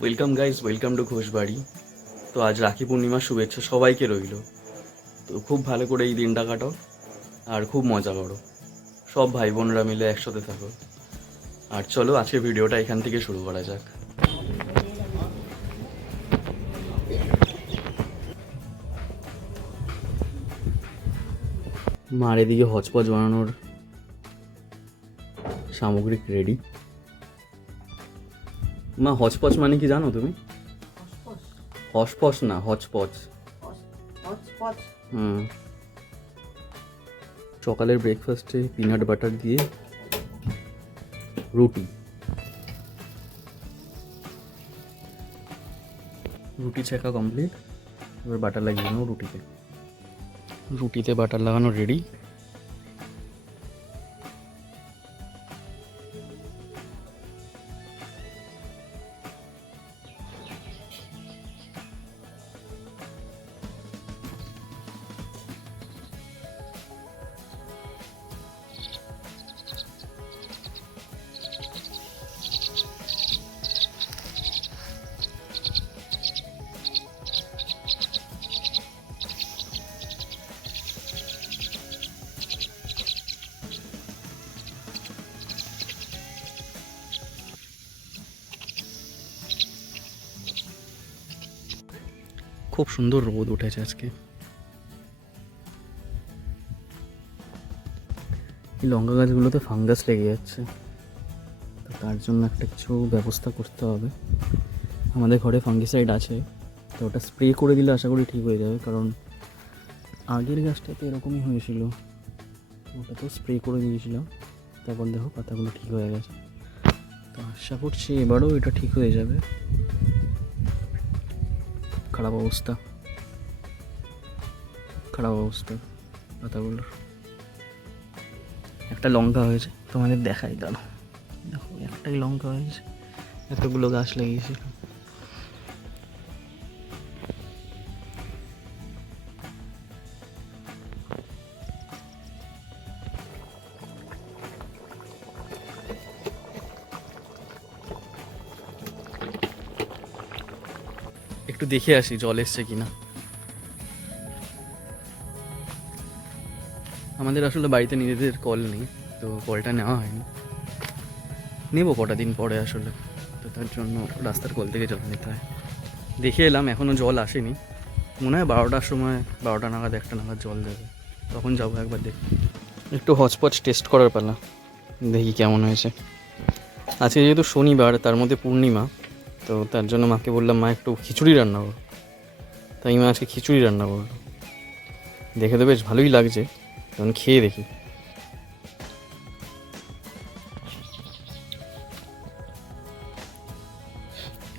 Welcome guys, welcome to Ghoshbari. তো আজ রাখি পূর্ণিমার শুভেচ্ছা সবাইকে রইল। তো খুব ভালো করে এই দিনটা কাটাও আর খুব মজা করো। সব ভাই বোনরা মিলে একসাথে থাকো। আর চলো আজকে ভিডিওটা এখান থেকে শুরু করা যাক। মার এদিকে হচপচ বানানোর সামগ্রিক রেডি। মা, হচপচ মানে কি জানো তুমি? হসপচ না, হচপচ। সকালের ব্রেকফাস্টে পিনাট বাটার দিয়ে রুটি ছেঁকা কমপ্লিট। এবার বাটার লাগিয়ে নেবো রুটিতে বাটার লাগানো রেডি। খুব সুন্দর রোদ উঠেছে আজকে। এই লঙ্কা গাছগুলোতে ফাঙ্গাস লেগে যাচ্ছে, তো তার জন্য একটা কিছু ব্যবস্থা করতে হবে। আমাদের ঘরে ফাঙ্গিসাইড আছে, তো ওটা স্প্রে করে দিলে আশা করি ঠিক হয়ে যাবে। কারণ আগের গাছটাতে এরকমই হয়েছিল, ওটা তো স্প্রে করে দিয়েছিলাম, তারপর দেখো পাতাগুলো ঠিক হয়ে গেছে। তো আশা করছি এবারও এটা ঠিক হয়ে যাবে। খারাপ অবস্থা পাতাগুলোর। একটা লঙ্কা হয়েছে, তোমাদের দেখাই, দাঁড়ো। দেখো, একটাই লঙ্কা হয়েছে, এতগুলো গাছ লাগিয়েছিল। একটু দেখে আসি জল এসছে কিনা। আমাদের আসলে বাড়িতে নিজেদের কল নেই, তো কলটা নেওয়া হয়নি। নেবো কটা দিন পরে আসলে, তো তার জন্য রাস্তার কল থেকে জল নিতে হয়। দেখে এলাম, এখনও জল আসেনি। মনে হয় 12টার সময়, 12টা নাগাদ 1টা নাগাদ জল দেবে, তখন যাবো একবার দেখি। একটু হচপচ টেস্ট করার পালা, দেখি কেমন হয়েছে। আজকে যেহেতু শনিবার, তার মধ্যে পূর্ণিমা, তো তার জন্য মাকে বললাম মা একটু খিচুড়ি রান্না করো। তাই মা আজকে খিচুড়ি রান্না করলো। দেখে তো বেশ ভালোই লাগছে, তখন খেয়ে দেখি।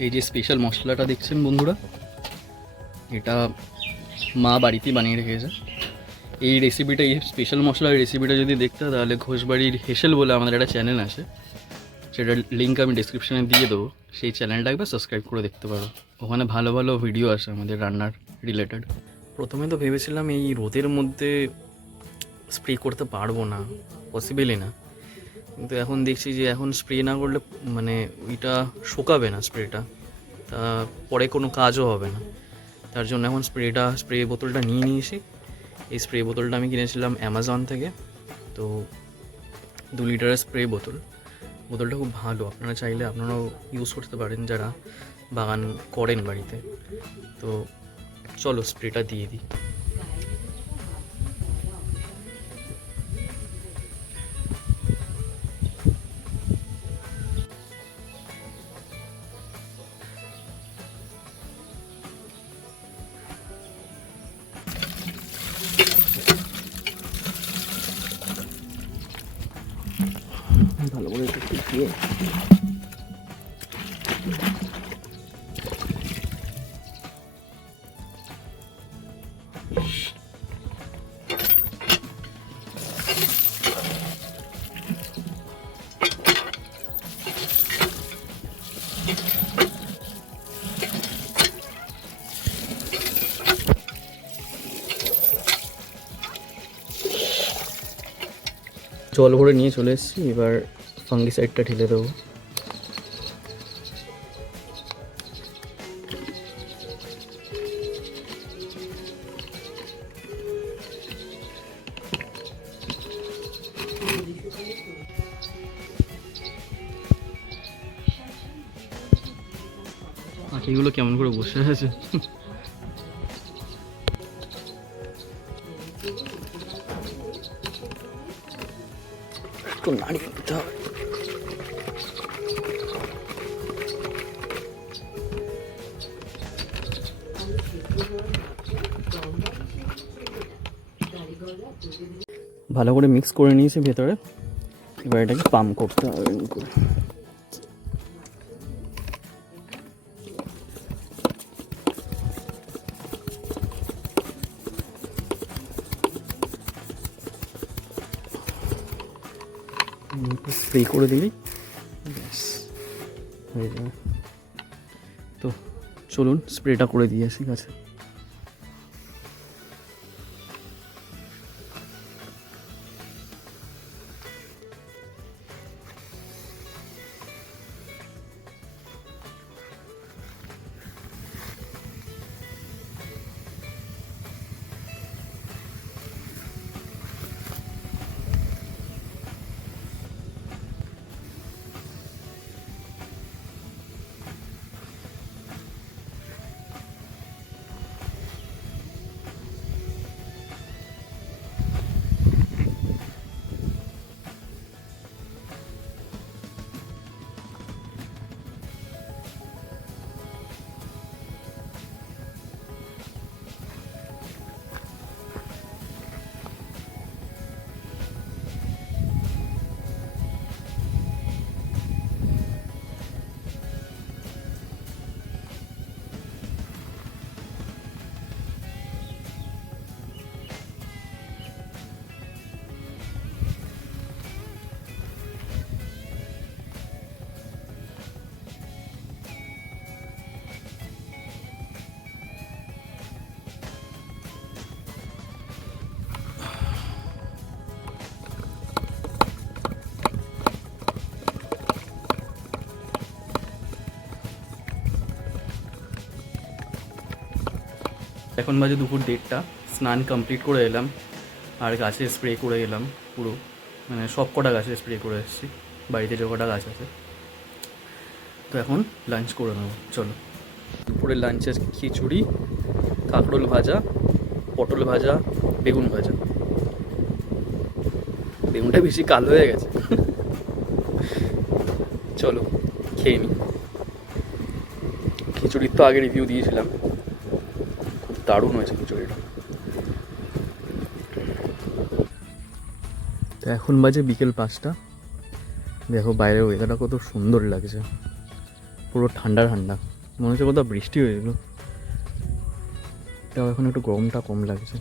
এই যে স্পেশাল মশলাটা দেখছেন বন্ধুরা, এটা মা বাড়িতেই বানিয়ে রেখেছে। এই রেসিপিটা, এই স্পেশাল মশলার রেসিপিটা যদি দেখতে তাহলে ঘোষবাড়ির হেসেল বলে আমাদের একটা চ্যানেল আছে, সেটার লিঙ্ক আমি ডিসক্রিপশানে দিয়ে দেবো। সেই চ্যানেলটা একবার সাবস্ক্রাইব করে দেখতে পারো, ওখানে ভালো ভালো ভিডিও আসে আমাদের রান্নার রিলেটেড। প্রথমে তো ভেবেছিলাম এই রোদের মধ্যে স্প্রে করতে পারবো না, পসিবলই না। কিন্তু এখন দেখছি যে এখন স্প্রে না করলে মানে ওইটা শুকাবে না, স্প্রেটা তা পরে কোনো কাজও হবে না। তার জন্য এখন স্প্রে বোতলটা নিয়ে নিয়েছি। এই স্প্রে বোতলটা আমি কিনেছিলাম অ্যামাজন থেকে, তো 2 লিটারের স্প্রে বোতলটা খুব ভালো। আপনারা চাইলে আপনারাও ইউজ করতে পারেন যারা বাগান করেন বাড়িতে। তো চলো স্প্রেটা দিয়ে দিই। ভালো করে একটু দিয়ে জল ভরে নিয়ে চলে এসেছি। এবার ফাঙ্গিসাইডটা ঢেলে দেবো। পাখিগুলো কেমন করে বসে আছে। একটু নাড়িয়ে দিতে হবে। ভালো করে মিক্স করে নিয়েছি ভেতরে, এবার এটাকে পাম্প করতে হবে এরকম করে। স্প্রে করে দিলেই ব্যাস হয়ে যাবে। তো চলুন স্প্রেটা করে দিয়ে আসি গাছে। এখন বাজে দুপুর 1:30, স্নান কমপ্লিট করে এলাম আর গাছে স্প্রে করে এলাম পুরো, মানে সব কটা গাছে স্প্রে করে এসেছি, বাড়িতে যে কটা গাছ আছে। তো এখন লাঞ্চ করে নেবো, চলো। দুপুরের লাঞ্চে খিচুড়ি, কাঁকরোল ভাজা, পটল ভাজা, বেগুন ভাজা। বেগুনটা বেশি কালো হয়ে গেছে। চলো খেয়ে নিই। খিচুড়ির তো আগে রিভিউ দিয়েছিলাম, দারুণ হয়েছে খিচুড়িটা। তো এখন বাজে বিকেল 5টা। দেখো বাইরের ওয়েদারটা কত সুন্দর লাগছে, পুরো ঠান্ডা ঠান্ডা, মনে হচ্ছে কোথাও বৃষ্টি হয়েছিল। তাও এখন একটু গরমটা কম লাগছে।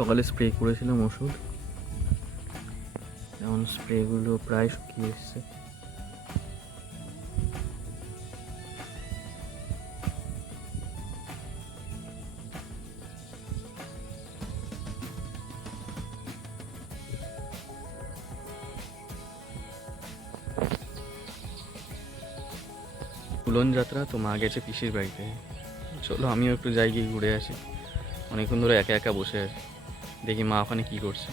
সকালে স্প্রে করেছিলাম ওষুধ, এখন স্প্রেগুলো প্রায় শুকিয়ে এসছে। উলন যাত্রা, তো মা গেছে পিসির বাড়িতে। চলো আমিও একটু যাই, গিয়ে ঘুরে আসি। অনেকক্ষণ ধরে একা একা বসে আছি, দেখি মা ওখানে কি করছে।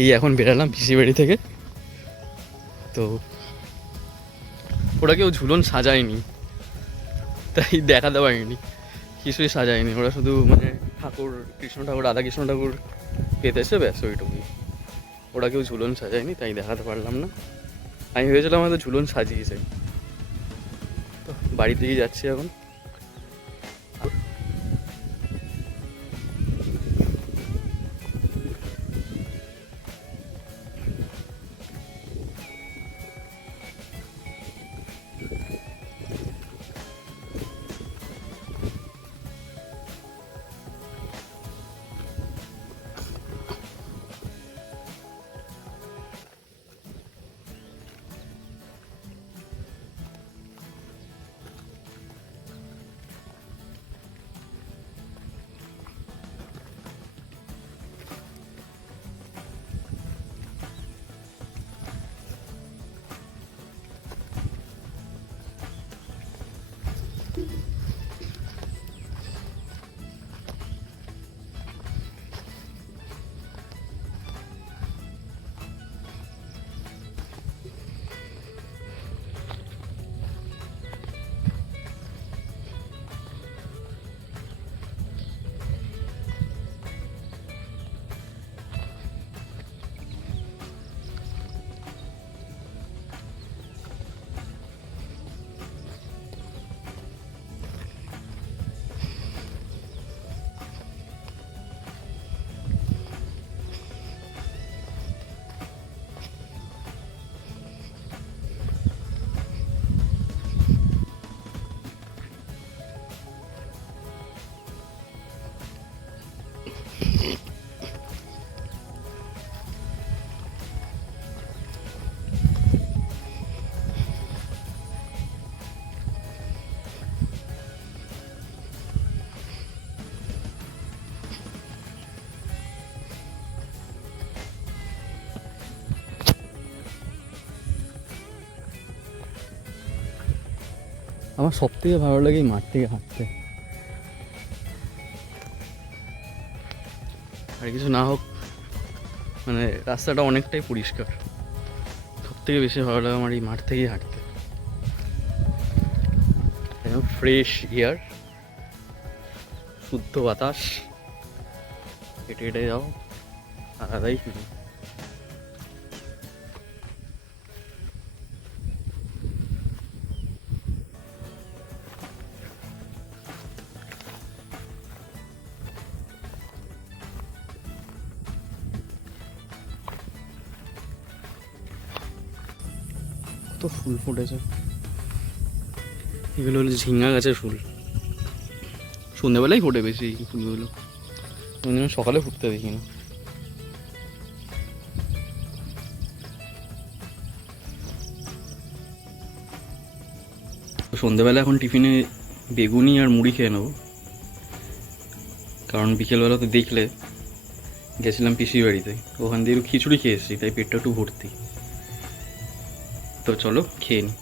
এই এখন বেরালাম পিসি বাড়ি থেকে। তো ওরা কেউ ঝুলন সাজায়নি, তাই দেখাতে পারিনি, কিছুই সাজায়নি। ওরা শুধু মানে ঠাকুর, কৃষ্ণ ঠাকুর, রাধা কৃষ্ণ ঠাকুর পেতেছে, ব্যাস ওইটুকুই। ওরা কেউ ঝুলন সাজায়নি, তাই দেখাতে পারলাম না। আমি ভেবেছিলাম হয়তো ঝুলন সাজিয়েছে। তো বাড়িতেই যাচ্ছি এখন। আমার সব থেকে ভালো লাগে এই মাঠ থেকে হাঁটতে। আর কিছু না হোক, মানে রাস্তাটা অনেকটাই পরিষ্কার। সব থেকে বেশি ভালো লাগে আমার এই মাঠ থেকেই হাঁটতে। একদম ফ্রেশ এয়ার, শুদ্ধ বাতাস, হেঁটে হেঁটে যাও, আলাদাই ফিলিং। কত ফুল ফুটেছে, এগুলো হলো ঝিঙ্গা গাছের ফুল। সন্ধ্যেবেলাই ফোটে বেশি এই ফুলগুলো, সকালে ফুটতে দেখি না। সন্ধ্যেবেলা এখন টিফিনে বেগুনি আর মুড়ি খেয়ে নেবো, কারণ বিকেলবেলা তো দেখলে গেছিলাম পিসির বাড়িতে, ওখান দিয়ে একটু খিচুড়ি খেয়ে এসেছি, তাই পেটটা একটু ভর্তি। তো চলো খেয়ে নিই।